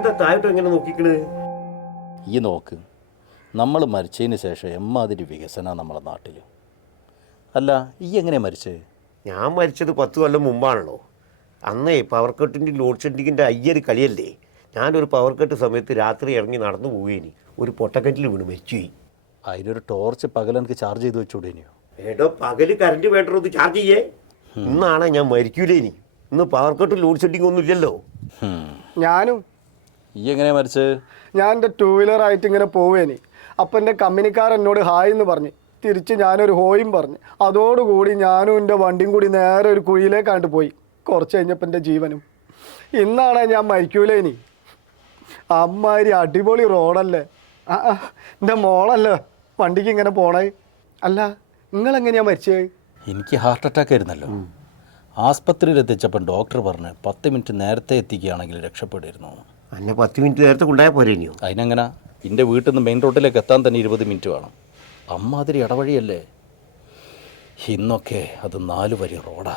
എന്താ താഴോട്ട് എങ്ങനെ നോക്കിക്കണ്? ഈ നോക്ക്, നമ്മൾ മരിച്ചതിന് ശേഷം എമ്മാതിരി വികസന നമ്മളെ നാട്ടിൽ. അല്ല, ഈ എങ്ങനെയാണ് മരിച്ചത്? ഞാൻ മരിച്ചത് 10 കൊല്ലം മുമ്പാണല്ലോ. അന്നേ പവർ കട്ടിൻ്റെ ലോഡ് ഷെഡിങ്ങിൻ്റെ അയ്യൊരു കളിയല്ലേ. ഞാനൊരു പവർ കട്ട് സമയത്ത് രാത്രി ഇറങ്ങി നടന്നു പോവുകയിനി, ഒരു പൊട്ടക്കറ്റിൽ വീണ് മരിച്ചുപോയി. അതിനൊരു ടോർച്ച് പകൽ എനിക്ക് ചാർജ് ചെയ്ത് വെച്ചുകൂടേനിയോ? ഏടോ, പകല് കറണ്ട് വേണ്ടോ ഒന്ന് ചാർജ് ചെയ്യേ. ഇന്നാണ് ഞാൻ മരിക്കൂലേനി. ഇന്ന് പവർ കട്ട് ലോഡ് ഷെഡിങ് ഒന്നും ഇല്ലല്ലോ. ഞാനും. ഈ എങ്ങനെയാണ് മരിച്ചത്? ഞാൻ എൻ്റെ 2 വീലറായിട്ട് ഇങ്ങനെ പോവേനി. അപ്പം എൻ്റെ കമ്പനിക്കാരൻ എന്നോട് ഹായ് എന്ന് പറഞ്ഞ് തിരിച്ച് ഞാനൊരു ഹോയും പറഞ്ഞ് അതോടുകൂടി ഞാനും എൻ്റെ വണ്ടിയും കൂടി നേരെ ഒരു കുഴിയിലേക്കാണ്ട് പോയി. കുറച്ച് കഴിഞ്ഞപ്പോൾ എൻ്റെ ജീവനും. ഇന്നാണ് ഞാൻ മരിക്കൂലേനി. അമ്മാതിരി അടിപൊളി റോഡല്ലേ. എൻ്റെ മോളല്ലേ വണ്ടിക്ക് ഇങ്ങനെ പോണേ. അല്ല, നിങ്ങളെങ്ങനെയാണ് മരിച്ചത്? എനിക്ക് ഹാർട്ട് അറ്റാക്ക് ആയിരുന്നല്ലോ. ആസ്പത്രിയിൽ എത്തിച്ചപ്പം ഡോക്ടർ പറഞ്ഞ് 10 മിനിറ്റ് നേരത്തെ എത്തിക്കുകയാണെങ്കിൽ രക്ഷപ്പെടിരുന്നു. അന്നെ 10 മിനിറ്റ് നേരത്തെ കൊണ്ടായാൽ പോരേനിയോ? അതിനെങ്ങനെ? എൻ്റെ വീട്ടിൽ നിന്ന് മെയിൻ റോഡിലേക്ക് എത്താൻ തന്നെ 20 മിനിറ്റ് വേണം. അമ്മാതിരി ഇടവഴിയല്ലേ. ഇന്നൊക്കെ അത് 4 വരി റോഡാ.